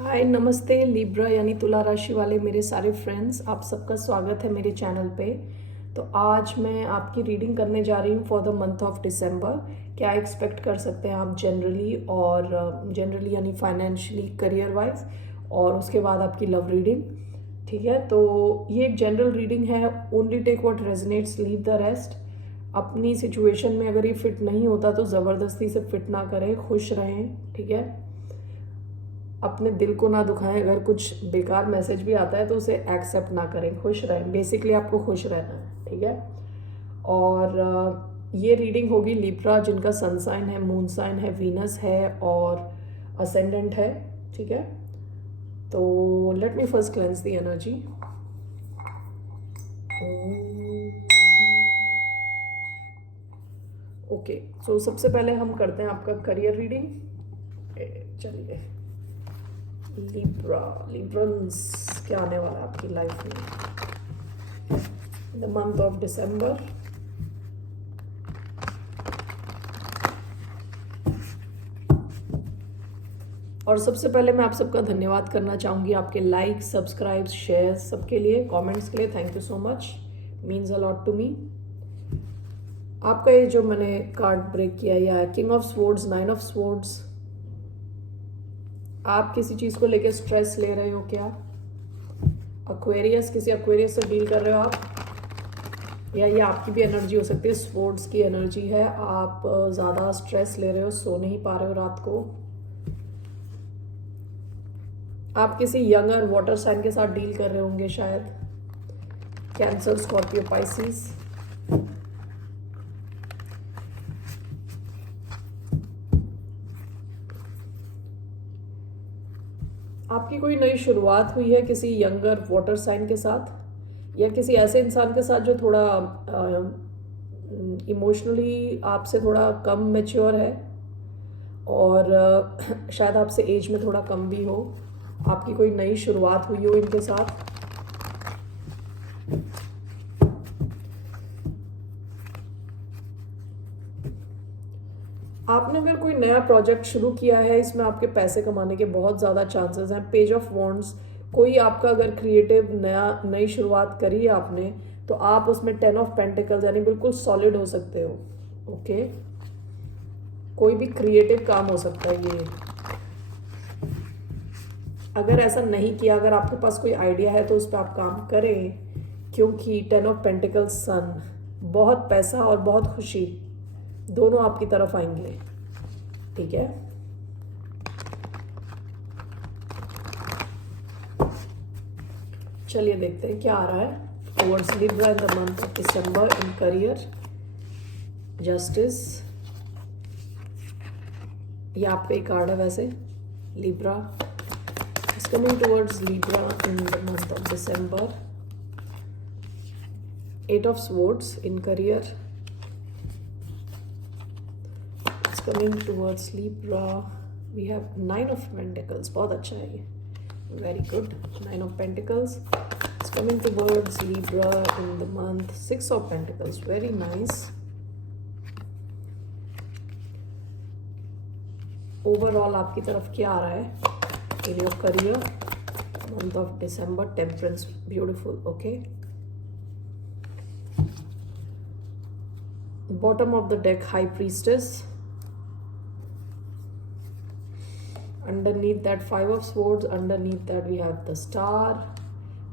हाय नमस्ते लिब्रा यानी तुला राशि वाले मेरे सारे फ्रेंड्स, आप सबका स्वागत है मेरे चैनल पे। तो आज मैं आपकी रीडिंग करने जा रही हूँ फॉर द मंथ ऑफ दिसंबर। क्या एक्सपेक्ट कर सकते हैं आप जनरली और जनरली यानी फाइनेंशियली, करियर वाइज, और उसके बाद आपकी लव रीडिंग। ठीक है, तो ये एक जनरल रीडिंग है। Only take what resonates, leave the rest. अपनी सिचुएशन में अगर ये फिट नहीं होता तो ज़बरदस्ती से फिट ना करें, खुश रहें। ठीक है, अपने दिल को ना दुखाएं। अगर कुछ बेकार मैसेज भी आता है तो उसे एक्सेप्ट ना करें, खुश रहें। बेसिकली आपको खुश रहना है, ठीक है। और ये रीडिंग होगी लिब्रा जिनका सन साइन है, मून साइन है, वीनस है और असेंडेंट है। ठीक है, तो let me first cleanse the energy. Okay, so सबसे पहले हम करते हैं आपका करियर रीडिंग। चलिए, लिब्रंस क्या आने वाला है आपकी लाइफ में द मंथ ऑफ दिसंबर। और सबसे पहले मैं आप सबका धन्यवाद करना चाहूँगी, आपके लाइक, सब्सक्राइब, शेयर सबके लिए, कमेंट्स के लिए। Thank you so much, means a lot to me. आपका ये जो मैंने कार्ड ब्रेक किया या king of swords, nine of swords. आप किसी चीज़ को लेकर स्ट्रेस ले रहे हो क्या? एक्वेरियस, किसी एक्वेरियस से डील कर रहे हो आप, या ये आपकी भी एनर्जी हो सकती है। स्वॉर्ड्स की एनर्जी है, आप ज़्यादा स्ट्रेस ले रहे हो, सो नहीं पा रहे हो रात को। आप किसी यंगर वाटर साइन के साथ डील कर रहे होंगे शायद। Cancer, Scorpio, Pisces. आपकी कोई नई शुरुआत हुई है किसी यंगर वाटर साइन के साथ, या किसी ऐसे इंसान के साथ जो थोड़ा इमोशनली आपसे थोड़ा कम मैच्योर है और शायद आपसे एज में थोड़ा कम भी हो। आपकी कोई नई शुरुआत हुई हो इनके साथ। आपने अगर कोई नया प्रोजेक्ट शुरू किया है, इसमें आपके पैसे कमाने के बहुत ज़्यादा चांसेस हैं। पेज ऑफ वॉन्ड्स, कोई आपका अगर क्रिएटिव नई शुरुआत करी है आपने, तो आप उसमें 10 ऑफ पेंटिकल्स यानी बिल्कुल सॉलिड हो सकते हो। ओके, कोई भी क्रिएटिव काम हो सकता है ये। अगर ऐसा नहीं किया, अगर आपके पास कोई आइडिया है तो उस पर आप काम करें, क्योंकि 10 ऑफ पेंटिकल्स सन, बहुत पैसा और बहुत खुशी दोनों आपकी तरफ आएंगे। ठीक है, चलिए देखते हैं क्या आ रहा है towards Libra in the month of December in career. Justice, ये आपका ही कार्ड है वैसे। Libra is coming towards Libra in the month of December. 8 of swords in career coming towards Libra. We have 9 of Pentacles, बहुत अच्छा है ये, very good। 9 of Pentacles is coming towards Libra in the month। 6 of Pentacles, very nice। Overall आपकी तरफ क्या आ रहा है in your career month of December? Temperance, beautiful। okay, bottom of the deck, High Priestess। Underneath that, 5 of swords. Underneath that we have the star,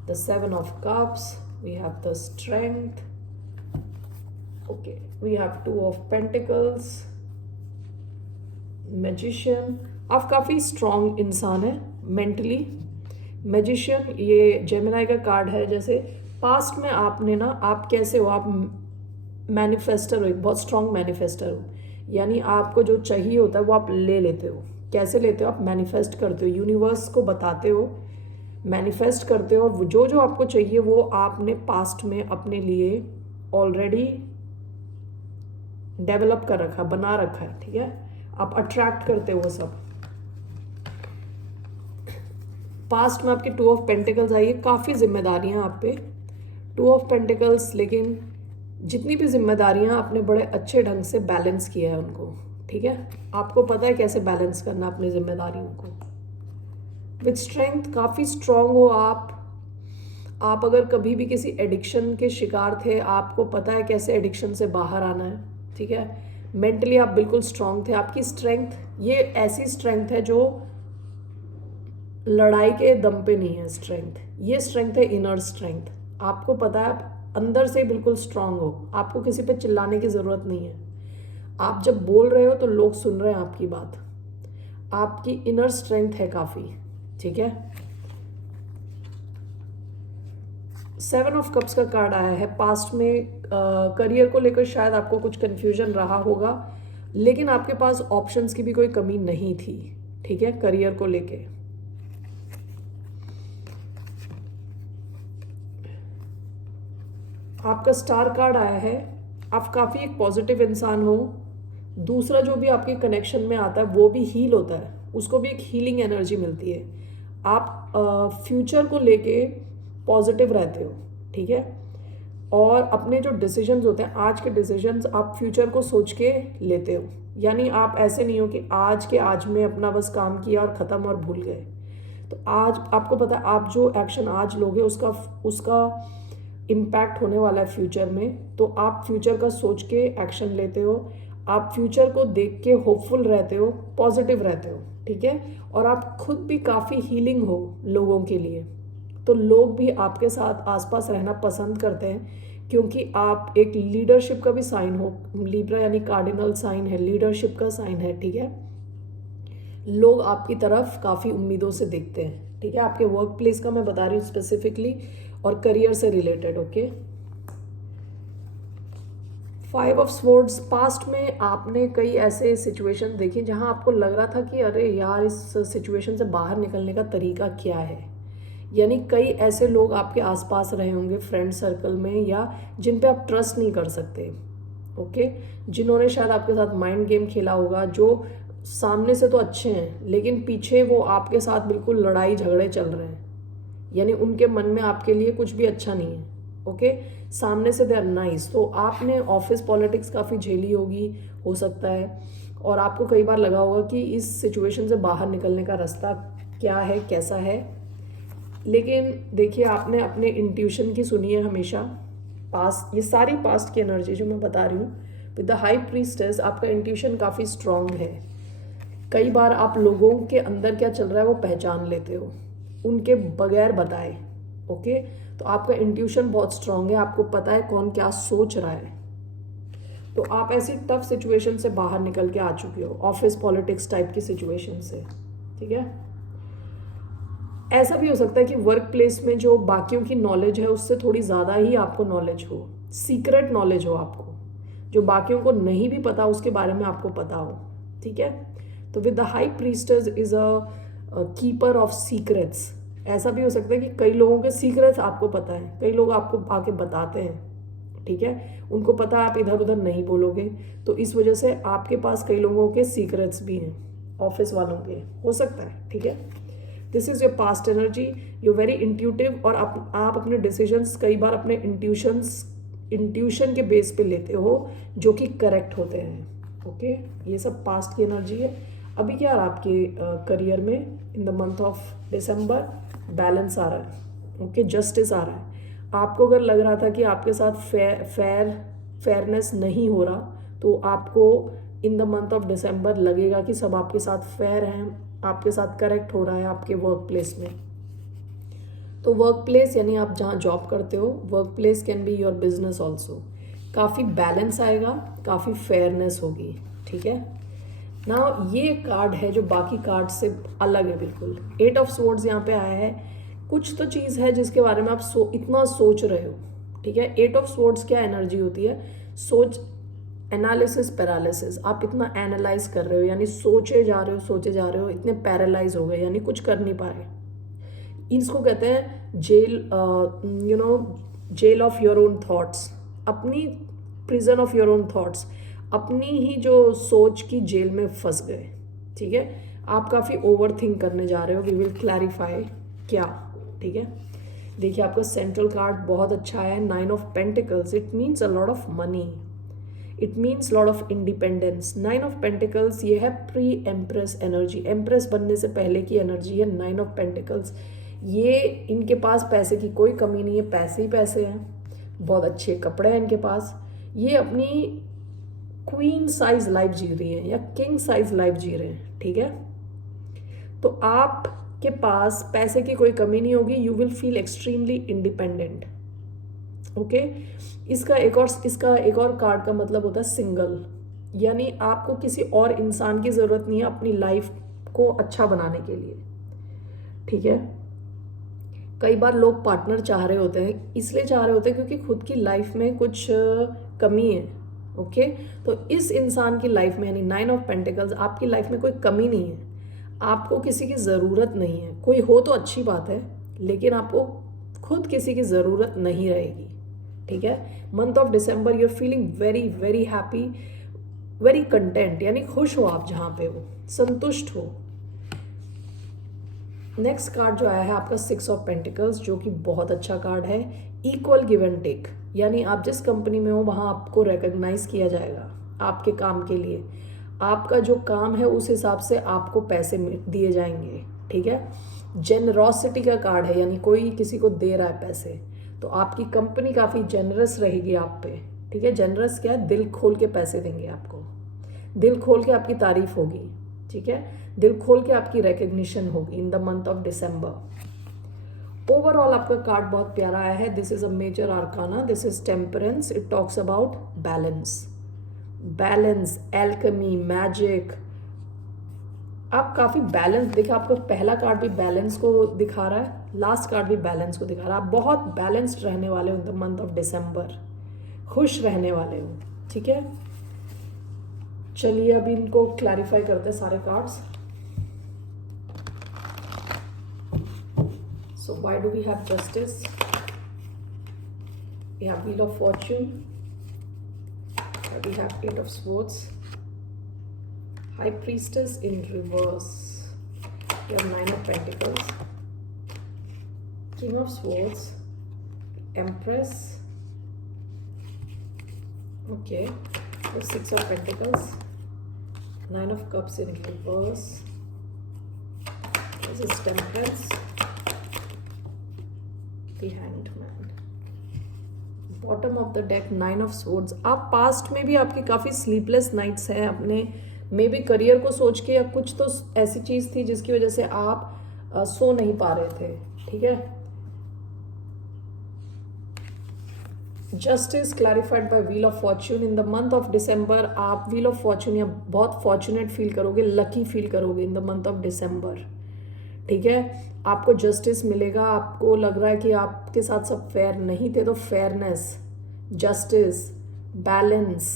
the 7 of cups, we have the strength। okay, we have 2 of pentacles, magician। आप काफ़ी strong इंसान है mentally. Magician ये Gemini का card है। जैसे past में आपने ना, आप कैसे हो, आप मैनिफेस्टर हो, एक बहुत स्ट्रॉन्ग मैनिफेस्टर हो। यानी आपको जो चाहिए होता है वो आप ले लेते हो। कैसे लेते हो? आप मैनिफेस्ट करते हो, यूनिवर्स को बताते हो, मैनिफेस्ट करते हो, और जो जो आपको चाहिए वो आपने पास्ट में अपने लिए ऑलरेडी डेवलप कर रखा, बना रखा है। ठीक है, आप अट्रैक्ट करते हो वो सब। पास्ट में आपके 2 ऑफ पेंटिकल्स आई है, काफ़ी जिम्मेदारियां आप पे। 2 ऑफ पेंटिकल्स, लेकिन जितनी भी जिम्मेदारियां आपने बड़े अच्छे ढंग से बैलेंस किया है उनको। ठीक है, आपको पता है कैसे बैलेंस करना अपनी जिम्मेदारियों को। विथ स्ट्रेंथ, काफ़ी स्ट्रांग हो आप अगर कभी भी किसी एडिक्शन के शिकार थे, आपको पता है कैसे एडिक्शन से बाहर आना है, ठीक है। मेंटली आप बिल्कुल स्ट्रांग थे। आपकी स्ट्रेंथ ये ऐसी स्ट्रेंथ है जो लड़ाई के दम पे नहीं है। स्ट्रेंथ ये स्ट्रेंथ है इनर स्ट्रेंथ। आपको पता है आप अंदर से बिल्कुल स्ट्रांग हो, आपको किसी पे चिल्लाने की ज़रूरत नहीं है। आप जब बोल रहे हो तो लोग सुन रहे हैं आपकी बात। आपकी इनर स्ट्रेंथ है काफ़ी, ठीक है। 7 ऑफ कप्स का कार्ड आया है। पास्ट में करियर को लेकर शायद आपको कुछ कंफ्यूजन रहा होगा, लेकिन आपके पास ऑप्शंस की भी कोई कमी नहीं थी, ठीक है, करियर को लेके। आपका स्टार कार्ड आया है। आप काफ़ी एक पॉजिटिव इंसान हो। दूसरा जो भी आपके कनेक्शन में आता है वो भी हील होता है, उसको भी एक हीलिंग एनर्जी मिलती है। आप फ्यूचर को लेके पॉजिटिव रहते हो, ठीक है। और अपने जो डिसीजंस होते हैं, आज के डिसीजंस आप फ्यूचर को सोच के लेते हो। यानी आप ऐसे नहीं हो कि आज के आज में अपना बस काम किया और ख़त्म और भूल गए। तो आज आपको पता है आप जो एक्शन आज लोगे उसका इम्पैक्ट होने वाला है फ्यूचर में। तो आप फ्यूचर का सोच के एक्शन लेते हो। आप फ्यूचर को देख के होपफुल रहते हो, पॉजिटिव रहते हो, ठीक है। और आप खुद भी काफ़ी हीलिंग हो लोगों के लिए, तो लोग भी आपके साथ आसपास रहना पसंद करते हैं, क्योंकि आप एक लीडरशिप का भी साइन हो। लिब्रा यानी कार्डिनल साइन है, लीडरशिप का साइन है, ठीक है। लोग आपकी तरफ काफ़ी उम्मीदों से देखते हैं, ठीक है। आपके वर्क प्लेस का मैं बता रही हूँ स्पेसिफिकली, और करियर से related, okay. 5 of swords, past में आपने कई ऐसे सिचुएशन देखी जहां आपको लग रहा था कि अरे यार इस सिचुएशन से बाहर निकलने का तरीका क्या है। यानी कई ऐसे लोग आपके आसपास रहे होंगे फ्रेंड सर्कल में, या जिन पे आप ट्रस्ट नहीं कर सकते, ओके। जिन्होंने शायद आपके साथ माइंड गेम खेला होगा, जो सामने से तो अच्छे हैं लेकिन पीछे वो आपके साथ बिल्कुल लड़ाई झगड़े चल रहे हैं। यानी उनके मन में आपके लिए कुछ भी अच्छा नहीं है, ओके। सामने से दे आर नाइस। तो आपने ऑफिस पॉलिटिक्स काफ़ी झेली होगी, हो सकता है, और आपको कई बार लगा होगा कि इस सिचुएशन से बाहर निकलने का रास्ता क्या है, कैसा है। लेकिन देखिए, आपने अपने इंट्यूशन की सुनी है हमेशा। पास्ट, ये सारी पास्ट की एनर्जी जो मैं बता रही हूँ विद द हाई प्रीस्टेस, आपका इंट्यूशन काफ़ी स्ट्रांग है। कई बार आप लोगों के अंदर क्या चल रहा है वो पहचान लेते हो, उनके बगैर बताए, ओके। तो आपका इंट्यूशन बहुत स्ट्रांग है, आपको पता है कौन क्या सोच रहा है। तो आप ऐसी टफ सिचुएशन से बाहर निकल के आ चुके हो, ऑफिस पॉलिटिक्स टाइप की सिचुएशन से, ठीक है। ऐसा भी हो सकता है कि वर्क प्लेस में जो बाकियों की नॉलेज है उससे थोड़ी ज़्यादा ही आपको नॉलेज हो, सीक्रेट नॉलेज हो आपको, जो बाकियों को नहीं भी पता उसके बारे में आपको पता हो, ठीक है। तो with the high priestess is a keeper of secrets. ऐसा भी हो सकता है कि कई लोगों के सीक्रेट्स आपको पता है, कई लोग आपको आके बताते हैं, ठीक है। उनको पता है आप इधर उधर नहीं बोलोगे, तो इस वजह से आपके पास कई लोगों के सीक्रेट्स भी हैं, ऑफिस वालों के, हो सकता है, ठीक है। This is your past energy, you very intuitive, और आप अपने डिसीजंस कई बार अपने इंट्यूशन के बेस पे लेते हो, जो कि करेक्ट होते हैं, ओके। ये सब पास्ट की एनर्जी है। अभी क्या रहा आपके करियर में in the month of December, balance आ रहा है, ओके, जस्टिस आ रहा है। आपको अगर लग रहा था कि आपके साथ फेयरनेस नहीं हो रहा, तो आपको इन द मंथ ऑफ दिसंबर लगेगा कि सब आपके साथ फेयर हैं, आपके साथ करेक्ट हो रहा है आपके वर्क प्लेस में। तो वर्क प्लेस यानी आप जहाँ जॉब करते हो, work place can be your business also. काफ़ी बैलेंस आएगा, काफ़ी फेयरनेस होगी, ठीक है ना। ये कार्ड है जो बाकी कार्ड से अलग है बिल्कुल। 8 ऑफ स्वॉर्ड्स यहाँ पे आया है। कुछ तो चीज़ है जिसके बारे में आप इतना सोच रहे हो, ठीक है। 8 ऑफ स्वॉर्ड्स क्या एनर्जी होती है? सोच, एनालिसिस, पैरालिसिस। आप इतना एनालाइज कर रहे हो, यानी सोचे जा रहे हो, इतने पैरालाइज हो गए, यानी कुछ कर नहीं पा रहे। इसको कहते हैं jail, jail of your own thoughts, अपनी prison of your own thoughts, अपनी ही जो सोच की जेल में फंस गए, ठीक है। आप काफ़ी ओवर थिंक करने जा रहे हो। वी विल क्लैरिफाई क्या, ठीक है। देखिए, आपका सेंट्रल कार्ड बहुत अच्छा है, 9 of pentacles. It means a lot of money. It means lot of independence. 9 of pentacles ये है प्री एम्प्रेस एनर्जी, एम्प्रेस बनने से पहले की एनर्जी है 9 ऑफ पेंटिकल्स। ये इनके पास पैसे की कोई कमी नहीं है, पैसे ही पैसे हैं, बहुत अच्छे कपड़े हैं इनके पास। ये अपनी क्वीन साइज लाइफ जी रही हैं या किंग साइज लाइफ जी रहे हैं, ठीक है। तो आपके पास पैसे की कोई कमी नहीं होगी, you will feel extremely independent. Okay, इसका एक और कार्ड का मतलब होता है सिंगल, यानी आपको किसी और इंसान की ज़रूरत नहीं है अपनी लाइफ को अच्छा बनाने के लिए, ठीक है। कई बार लोग पार्टनर चाह रहे होते हैं, इसलिए चाह रहे होते हैं क्योंकि खुद की लाइफ में कुछ कमी है। ओके, तो इस इंसान की लाइफ में यानी 9 ऑफ पेंटिकल्स, आपकी लाइफ में कोई कमी नहीं है, आपको किसी की ज़रूरत नहीं है। कोई हो तो अच्छी बात है, लेकिन आपको खुद किसी की ज़रूरत नहीं रहेगी, ठीक है। Month of December you are feeling very very happy, very content, यानी खुश हो आप, जहाँ पे हो संतुष्ट हो। नेक्स्ट कार्ड जो आया है आपका 6 ऑफ पेंटिकल्स, जो कि बहुत अच्छा कार्ड है। इक्वल गिव एंड टेक, यानी आप जिस कंपनी में हो वहाँ आपको रिकॉग्नाइज किया जाएगा आपके काम के लिए, आपका जो काम है उस हिसाब से आपको पैसे दिए जाएंगे, ठीक है। जेनरॉसिटी का कार्ड है, यानी कोई किसी को दे रहा है पैसे, तो आपकी कंपनी काफ़ी जेनरस रहेगी आप पे, ठीक है। जेनरस क्या है, दिल खोल के पैसे देंगे आपको, दिल खोल के आपकी तारीफ होगी, ठीक है, दिल खोल के आपकी रिकग्निशन होगी in the month of December. Overall आपका कार्ड बहुत प्यारा आया है। This is a major arcana, this is temperance, it talks about balance, balance, alchemy, magic. आप काफ़ी बैलेंस, देखिए आपका पहला कार्ड भी बैलेंस को दिखा रहा है, लास्ट कार्ड भी बैलेंस को दिखा रहा है। आप बहुत बैलेंस्ड रहने वाले हो इन द मंथ ऑफ दिसंबर, खुश रहने वाले हो, ठीक है। चलिए अभी इनको क्लैरिफाई करते हैं सारे cards. So why do we have justice? We have wheel of fortune, we have 8 of swords, high priestess in reverse, we have 9 of pentacles, king of swords, empress, okay, the 6 of pentacles, 9 of cups in reverse, this is temperance, the hanged man, bottom of the deck 9 of swords. आप past में भी आपकी काफ़ी sleepless nights हैं, अपने may be career को सोच के, या कुछ तो ऐसी चीज़ थी जिसकी वजह से आप सो नहीं पा रहे थे, ठीक है। Justice clarified by wheel of fortune. In the month of December आप व्हील ऑफ फॉर्च्यून या बहुत फॉर्चुनेट फील करोगे, लकी फील करोगे in the month of December, ठीक है। आपको जस्टिस मिलेगा, आपको लग रहा है कि आपके साथ सब फेयर नहीं थे, तो fairness, justice, balance,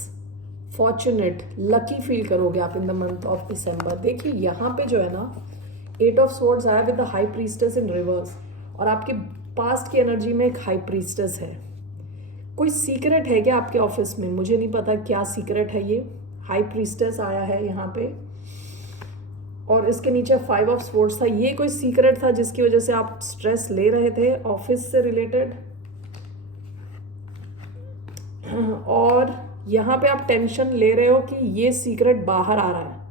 fortunate, lucky feel करोगे आप इन द मंथ ऑफ दिसंबर। देखिए यहाँ पे जो है ना 8 ऑफ स्वॉर्ड्स आया with the high priestess in reverse, और आपके पास्ट की एनर्जी में एक हाई प्रीस्टेस है। कोई सीक्रेट है क्या आपके ऑफिस में, मुझे नहीं पता क्या सीक्रेट है। ये हाई प्रीस्टेस आया है यहाँ पे, और इसके नीचे 5 ऑफ स्वॉर्ड्स था। ये कोई सीक्रेट था जिसकी वजह से आप स्ट्रेस ले रहे थे ऑफिस से रिलेटेड, और यहाँ पे आप टेंशन ले रहे हो कि ये सीक्रेट बाहर आ रहा है,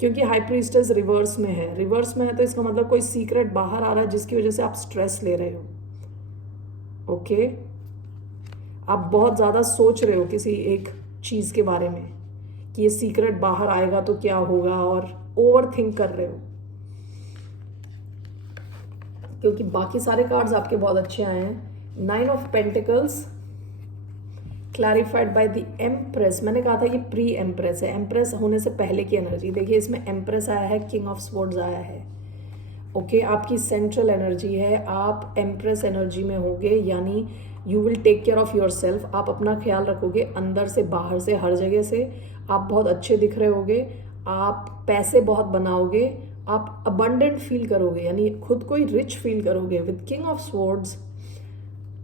क्योंकि हाई प्रीस्टेस रिवर्स में है। रिवर्स में है तो इसका मतलब कोई सीक्रेट बाहर आ रहा है जिसकी वजह से आप स्ट्रेस ले रहे हो। ओके, आप बहुत ज़्यादा सोच रहे हो किसी एक चीज़ के बारे में कि ये सीक्रेट बाहर आएगा तो क्या होगा, और ओवर थिंक कर रहे हो, क्योंकि बाकी सारे कार्ड्स आपके बहुत अच्छे आए हैं। 9 of pentacles clarified by the empress. मैंने कहा था ये प्री एम्प्रेस है, एम्प्रेस होने से पहले की एनर्जी। देखिए इसमें एम्प्रेस आया है, किंग ऑफ स्वॉर्ड्स आया है। ओके, आपकी सेंट्रल एनर्जी है, आप एम्प्रेस एनर्जी में होगे, यानी you will take care of yourself. आप अपना ख्याल रखोगे अंदर से बाहर से हर जगह से। आप बहुत अच्छे दिख रहे होगे, आप पैसे बहुत बनाओगे, आप अबंडेंट फील करोगे, यानी खुद को ही रिच फील करोगे। विद किंग ऑफ स्वॉर्ड्स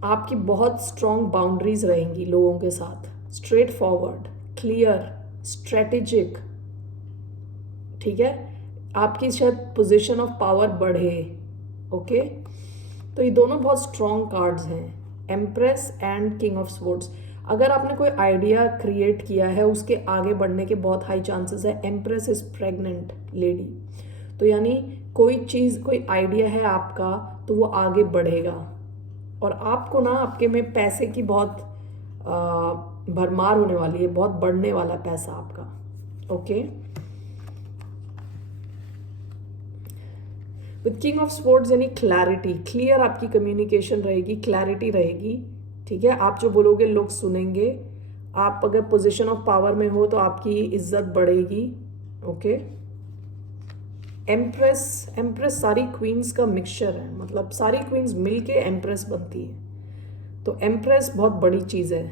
आपकी बहुत स्ट्रॉन्ग बाउंड्रीज रहेंगी लोगों के साथ, स्ट्रेट फॉरवर्ड, क्लियर, स्ट्रेटेजिक, ठीक है। आपकी शायद पोजीशन ऑफ पावर बढ़े। ओके, तो ये दोनों बहुत स्ट्रॉन्ग कार्ड्स हैं, empress and king of swords. अगर आपने कोई आइडिया क्रिएट किया है उसके आगे बढ़ने के बहुत हाई चांसेस है। एम्प्रेस इज प्रेग्नेंट लेडी, तो यानी कोई चीज़, कोई आइडिया है आपका तो वो आगे बढ़ेगा। और आपको ना आपके में पैसे की बहुत भरमार होने वाली है, बहुत बढ़ने वाला पैसा आपका। Okay, with king of sports यानी क्लैरिटी, क्लियर आपकी कम्युनिकेशन रहेगी, क्लैरिटी रहेगी। ठीक है, आप जो बोलोगे लोग सुनेंगे। आप अगर पोजीशन ऑफ पावर में हो तो आपकी इज्जत बढ़ेगी। ओके, एम्प्रेस, एम्प्रेस सारी क्वींस का मिक्सचर है, मतलब सारी क्वींस मिलके एम्प्रेस बनती है। तो एम्प्रेस बहुत बड़ी चीज़ है।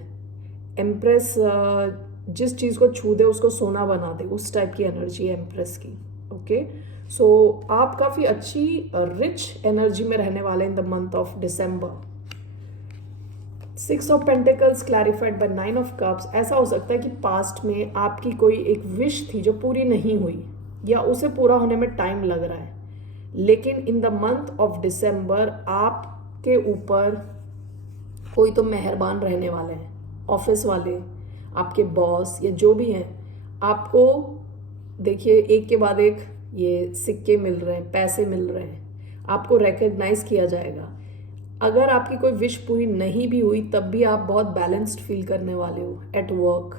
एम्प्रेस जिस चीज़ को छू दे उसको सोना बना दे, उस टाइप की एनर्जी है एम्प्रेस की। ओके, सो आप काफ़ी अच्छी रिच एनर्जी में रहने वाले in the month of December. 6 of pentacles clarified by 9 of cups. ऐसा हो सकता है कि पास्ट में आपकी कोई एक विश थी जो पूरी नहीं हुई या उसे पूरा होने में टाइम लग रहा है, लेकिन इन द मंथ ऑफ डिसम्बर आपके ऊपर कोई तो मेहरबान रहने वाले हैं। ऑफिस वाले, आपके बॉस या जो भी हैं, आपको देखिए एक के बाद एक ये सिक्के मिल रहे हैं, पैसे मिल रहे हैं, आपको रिकग्नाइज किया जाएगा। अगर आपकी कोई विश पूरी नहीं भी हुई तब भी आप बहुत बैलेंस्ड फील करने वाले हो एट वर्क।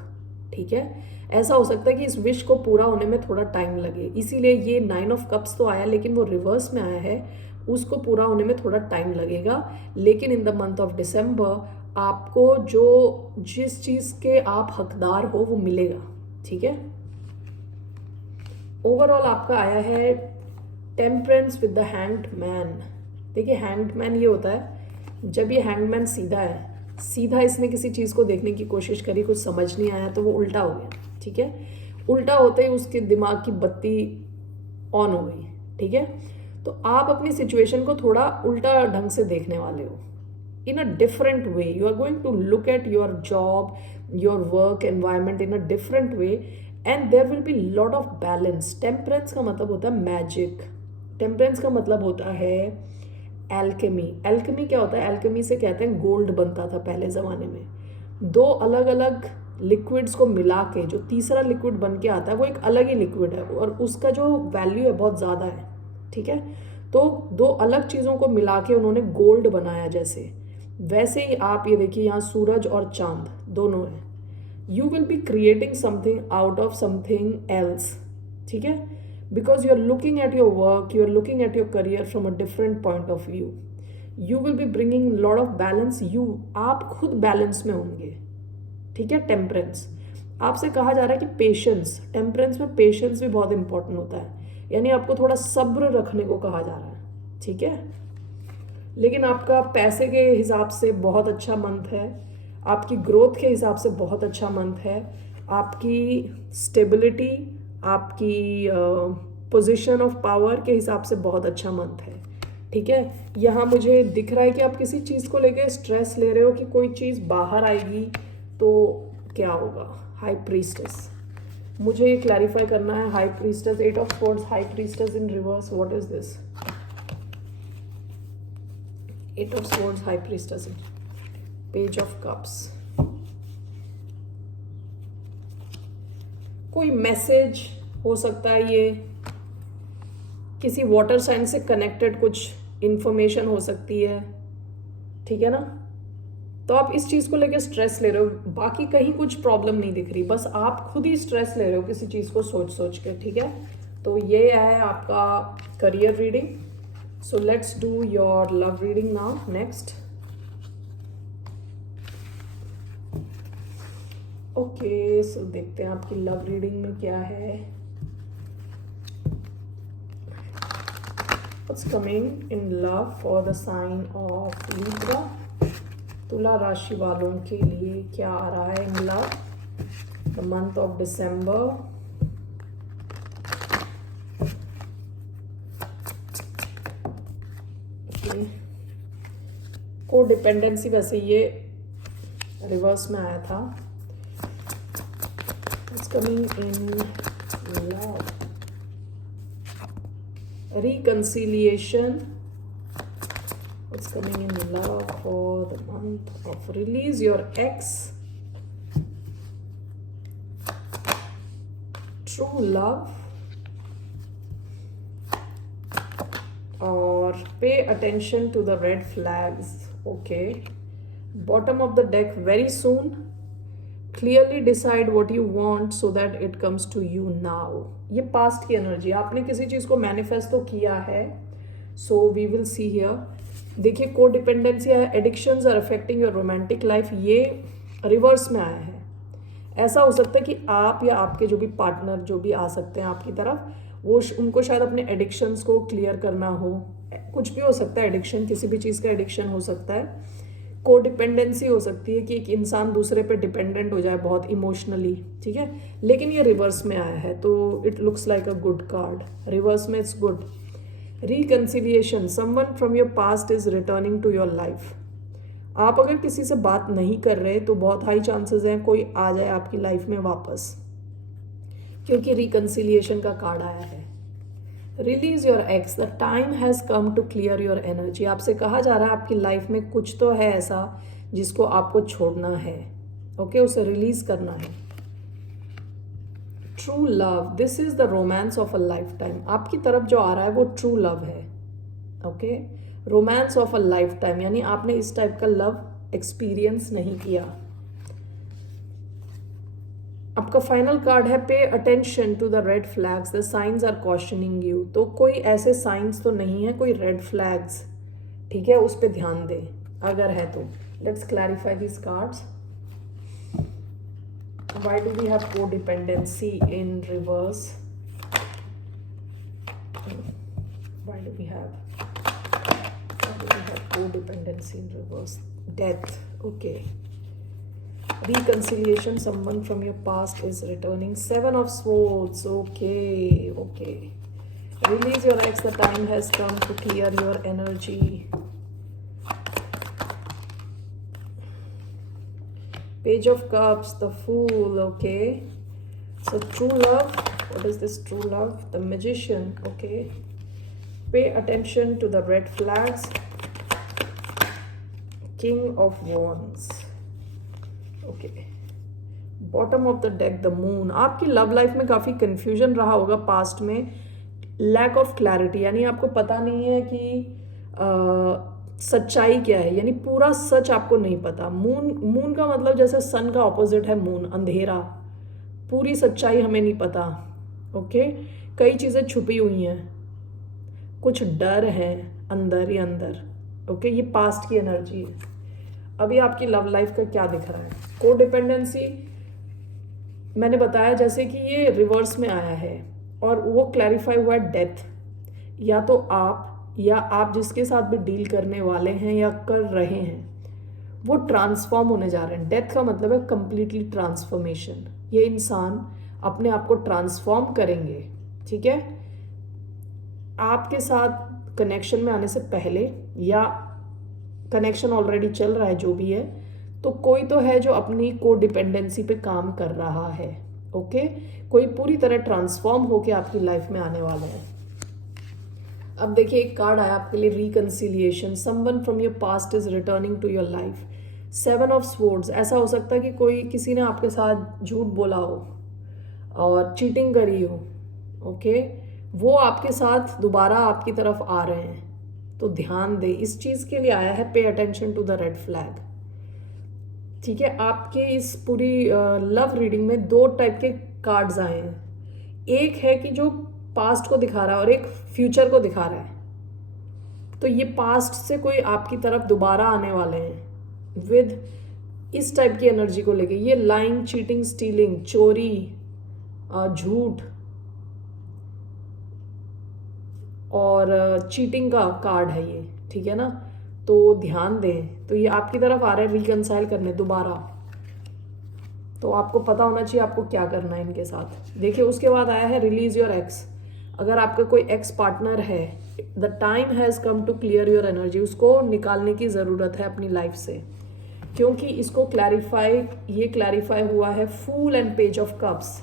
ठीक है, ऐसा हो सकता है कि इस विश को पूरा होने में थोड़ा टाइम लगे, इसीलिए ये 9 ऑफ कप्स तो आया लेकिन वो रिवर्स में आया है, उसको पूरा होने में थोड़ा टाइम लगेगा। लेकिन इन द मंथ ऑफ डिसम्बर आपको जो जिस चीज़ के आप हकदार हो वो मिलेगा। ठीक है, ओवरऑल आपका आया है टेम्परेंस विद द हैंडमैन। देखिए हैंडमैन ये होता है जब ये हैंडमैन सीधा है, सीधा इसने किसी चीज़ को देखने की कोशिश करी, कुछ समझ नहीं आया तो वो उल्टा हो गया। ठीक है, उल्टा होते ही उसके दिमाग की बत्ती ऑन हो गई। ठीक है, तो आप अपनी सिचुएशन को थोड़ा उल्टा ढंग से देखने वाले हो, in a different way. You are going to look at your job, your work environment in a different way, and there will be lot of balance. Temperance का मतलब होता है मैजिक, टेम्परेंस का मतलब होता है एल्केमी। एल्केमी क्या होता है? एल्केमी से कहते हैं गोल्ड बनता था पहले ज़माने में। दो अलग अलग लिक्विड्स को मिला के जो तीसरा लिक्विड बन के आता है वो एक अलग ही लिक्विड है और उसका जो वैल्यू है बहुत ज़्यादा है। ठीक है, तो दो अलग चीज़ों को मिला के उन्होंने गोल्ड बनाया। जैसे वैसे ही आप ये देखिए यहाँ सूरज और चांद दोनों हैं। You will be creating something out of something else. ठीक है, because you are looking at your work, you are looking at your career from a different point of view. You will be bringing lot of balance. आप खुद balance में होंगे। ठीक है, temperance आपसे कहा जा रहा है कि पेशेंस, टेम्परेंस में पेशेंस भी बहुत इंपॉर्टेंट होता है, यानी आपको थोड़ा सब्र रखने को कहा जा रहा है। ठीक है, लेकिन आपका पैसे के हिसाब से बहुत अच्छा मंथ है, आपकी ग्रोथ के हिसाब से बहुत अच्छा मंथ है, आपकी स्टेबिलिटी, आपकी पोजीशन ऑफ पावर के हिसाब से बहुत अच्छा मंथ है। ठीक है, यहाँ मुझे दिख रहा है कि आप किसी चीज़ को लेके स्ट्रेस ले रहे हो कि कोई चीज़ बाहर आएगी तो क्या होगा। हाई प्रीस्टेस, मुझे ये क्लैरिफाई करना है। High priestess, 8 of swords, high priestess in reverse, what is this? 8 of swords, high priestess, page of cups। कोई मैसेज हो सकता है, ये किसी वाटर साइन से कनेक्टेड कुछ इंफॉर्मेशन हो सकती है। ठीक है ना, तो आप इस चीज़ को लेकर स्ट्रेस ले रहे हो, बाकी कहीं कुछ प्रॉब्लम नहीं दिख रही, बस आप खुद ही स्ट्रेस ले रहे हो किसी चीज़ को सोच सोच के। ठीक है, तो ये है आपका career reading. So let's do your love reading now. Next. Okay, so देखते हैं आपकी लव रीडिंग में क्या है। What's coming in love for the sign of Libra? तुला राशि वालों के लिए क्या आ रहा है in love the month of December? को डिपेंडेंसी, वैसे ये रिवर्स में आया था। It's coming in love, reconciliation. It's coming in love for the month of release your ex, true love और pay attention to the red flags. Okay. Bottom of the deck, very soon. Clearly decide what you want so that it comes to you now. ये past की energy, आपने किसी चीज को manifest तो किया है. So we will see here. देखिए, को डिपेंडेंसी है, addictions are affecting your romantic life. ये रिवर्स में आया है. ऐसा हो सकता है कि आप या आपके जो भी पार्टनर जो भी आ सकते हैं आपकी तरफ, वो उनको शायद अपने एडिक्शंस को क्लियर करना हो. कुछ भी हो सकता है एडिक्शन, किसी भी चीज़ का एडिक्शन हो सकता है. को डिपेंडेंसी हो सकती है कि एक इंसान दूसरे पे डिपेंडेंट हो जाए बहुत इमोशनली. ठीक है, लेकिन ये रिवर्स में आया है तो it looks like a good card. Reverse में it's good. Reconciliation, someone from your past is returning to your life. आप अगर किसी से बात नहीं कर रहे तो बहुत हाई चांसेस हैं कोई आ जाए आपकी लाइफ में वापस, क्योंकि रिकन्सिलिएशन का कार्ड आया है. Release your ex, the time has come to clear your energy. आपसे कहा जा रहा है आपकी लाइफ में कुछ तो है ऐसा जिसको आपको छोड़ना है. ओके, उसे रिलीज करना है. True love, this is the romance of a life time. आपकी तरफ जो आ रहा है वो ट्रू लव है. Okay, romance of a life time, यानी आपने इस टाइप का लव एक्सपीरियंस नहीं किया. आपका फाइनल कार्ड है pay attention to the red flags, the signs are questioning you. तो कोई ऐसे साइंस तो नहीं है, कोई रेड फ्लैग्स, ठीक है, उस पर ध्यान दें अगर है तो. Let's clarify this cards. Why do we have codependency in reverse? Why do we have codependency in reverse? Death. Okay. Reconciliation, someone from your past is returning. 7 of Swords. Okay, okay. Release your ex, the time has come to clear your energy. Page of Cups, the Fool. Okay, so true love. What is this true love? The Magician. Okay, pay attention to the red flags. King of Wands. Okay. Bottom of the deck, the moon. आपकी love life में काफ़ी confusion रहा होगा past में. Lack of clarity, यानी आपको पता नहीं है कि सच्चाई क्या है, यानी पूरा सच आपको नहीं पता. मून का मतलब जैसे सन का ऑपोजिट है मून, अंधेरा. पूरी सच्चाई हमें नहीं पता. ओके, कई चीज़ें छुपी हुई हैं, कुछ डर है अंदर ही अंदर. ओके, ये पास्ट की एनर्जी है. अभी आपकी लव लाइफ का क्या दिख रहा है? को डिपेंडेंसी मैंने बताया जैसे कि ये रिवर्स में आया है और वो क्लैरिफाई हुआ है डेथ. या तो आप या आप जिसके साथ भी डील करने वाले हैं या कर रहे हैं वो ट्रांसफॉर्म होने जा रहे हैं. डेथ का मतलब है कंप्लीटली ट्रांसफॉर्मेशन. ये इंसान अपने आप को ट्रांसफॉर्म करेंगे. ठीक है, आपके साथ कनेक्शन में आने से पहले या कनेक्शन ऑलरेडी चल रहा है, जो भी है, तो कोई तो है जो अपनी को डिपेंडेंसी पे काम कर रहा है. ओके, कोई पूरी तरह ट्रांसफॉर्म होके आपकी लाइफ में आने वाला है. अब देखिए, एक कार्ड आया आपके लिए, reconciliation. Someone from your past is returning to your life. 7 of swords. ऐसा हो सकता है कि किसी ने आपके साथ झूठ बोला हो और चीटिंग करी हो. ओके, वो आपके साथ दोबारा आपकी तरफ आ रहे हैं, तो ध्यान दें. इस चीज़ के लिए आया है pay attention to the red flag. ठीक है, आपके इस पूरी लव रीडिंग में 2 टाइप के कार्ड्स आए हैं. एक है कि जो पास्ट को दिखा रहा है और एक फ्यूचर को दिखा रहा है. तो ये पास्ट से कोई आपकी तरफ दोबारा आने वाले हैं विद इस टाइप की एनर्जी को लेके. ये लाइंग, चीटिंग, स्टीलिंग, चोरी, झूठ और चीटिंग का कार्ड है ये. ठीक है ना, तो ध्यान दें. तो ये आपकी तरफ आ रहा है रिकनसाइल करने दोबारा. तो आपको पता होना चाहिए आपको क्या करना है इनके साथ. देखिए, उसके बाद आया है रिलीज योर एक्स. अगर आपका कोई एक्स पार्टनर है, the time has come to clear your energy. उसको निकालने की ज़रूरत है अपनी लाइफ से, क्योंकि इसको क्लैरिफाई हुआ है fool and page of cups.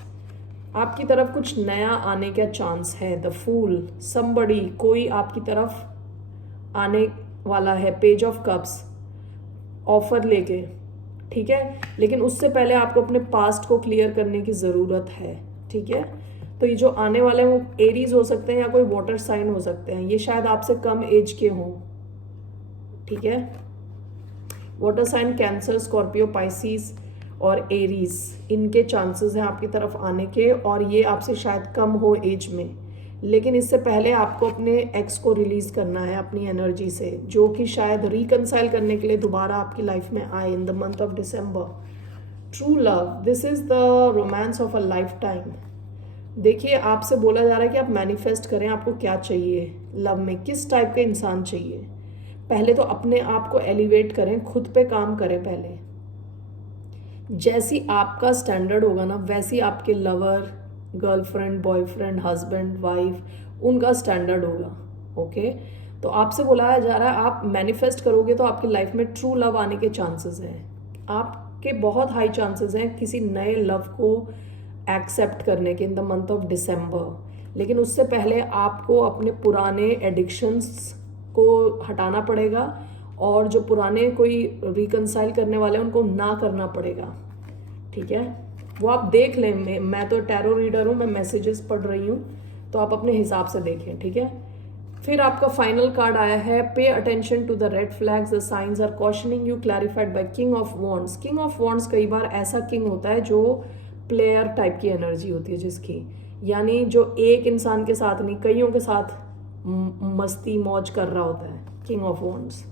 आपकी तरफ कुछ नया आने का चांस है. द फूल, समबडी, कोई आपकी तरफ आने वाला है. पेज ऑफ कप्स, ऑफर लेके. ठीक है, लेकिन उससे पहले आपको अपने पास्ट को क्लियर करने की ज़रूरत है. ठीक है, तो ये जो आने वाले हैं वो एरीज हो सकते हैं या कोई वाटर साइन हो सकते हैं। ये शायद आपसे कम एज के हों, ठीक है। Water sign Cancer, Scorpio, Pisces और एरीज, इनके चांसेस हैं आपकी तरफ आने के, और ये आपसे शायद कम हो एज में। लेकिन इससे पहले आपको अपने एक्स को रिलीज करना है अपनी एनर्जी से, जो कि शायद रिकनसाइल करने के लिए दोबारा आपकी लाइफ में आए इन the month of December. True love, this is the romance of a life time. देखिए, आपसे बोला जा रहा है कि आप मैनिफेस्ट करें आपको क्या चाहिए लव में, किस टाइप का इंसान चाहिए। पहले तो अपने आप को एलिवेट करें, खुद पे काम करें पहले। जैसी आपका स्टैंडर्ड होगा ना, वैसी आपके lover, girlfriend, boyfriend, husband, wife, उनका स्टैंडर्ड होगा। ओके, तो आपसे बुलाया जा रहा है आप मैनिफेस्ट करोगे तो आपकी लाइफ में ट्रू लव आने के चांसेस हैं। आपके बहुत हाई चांसेस हैं किसी नए लव को एक्सेप्ट करने के इन द मंथ ऑफ दिसंबर। लेकिन उससे पहले आपको अपने पुराने एडिक्शंस को हटाना पड़ेगा, और जो पुराने कोई रिकनसाइल करने वाले हैं उनको ना करना पड़ेगा, ठीक है। वो आप देख लें, मैं तो टैरो रीडर हूँ, मैं मैसेजेस पढ़ रही हूँ, तो आप अपने हिसाब से देखें, ठीक है। फिर आपका फाइनल कार्ड आया है, pay attention to the red flags, the signs are cautioning you, clarified by king of wands. King of wands कई बार ऐसा किंग होता है जो प्लेयर टाइप की एनर्जी होती है जिसकी, यानी जो एक इंसान के साथ नहीं कईयों के साथ मस्ती मौज कर रहा होता है, किंग ऑफ वॉन्ड्स।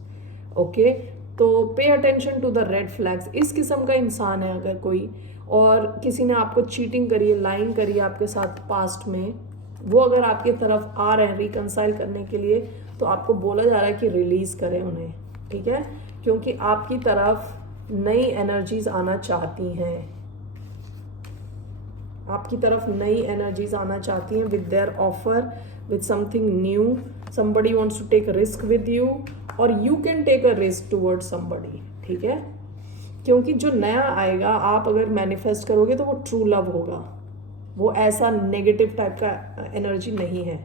ओके, तो pay attention to the red flags. इस किस्म का इंसान है अगर कोई, और किसी ने आपको चीटिंग करी है, लाइंग करी है आपके साथ पास्ट में, वो अगर आपकी तरफ आ रहे हैं रिकनसाइल करने के लिए, तो आपको बोला जा रहा है कि रिलीज करें उन्हें, ठीक है, क्योंकि आपकी तरफ नई एनर्जीज आना चाहती हैं, आपकी तरफ नई एनर्जीज आना चाहती हैं with their offer, with something new. somebody wants to take a risk with you or you can take a risk towards somebody, ठीक है। क्योंकि जो नया आएगा आप अगर मैनिफेस्ट करोगे तो वो ट्रू लव होगा, वो ऐसा नेगेटिव टाइप का एनर्जी नहीं है।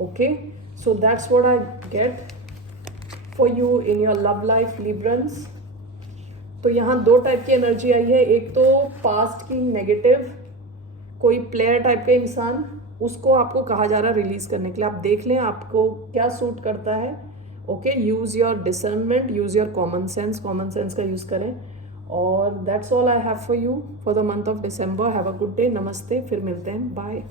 Okay, so that's what I get for you in your love life Librans. तो यहाँ दो टाइप की एनर्जी आई है, एक तो पास्ट की नेगेटिव कोई प्लेयर टाइप का इंसान, उसको आपको कहा जा रहा है रिलीज करने के लिए। आप देख लें आपको क्या सूट करता है। Okay, use your discernment, use your common sense का यूज करें। और that's all I have for you for the month of December. Have a good day, नमस्ते, फिर मिलते हैं, बाय।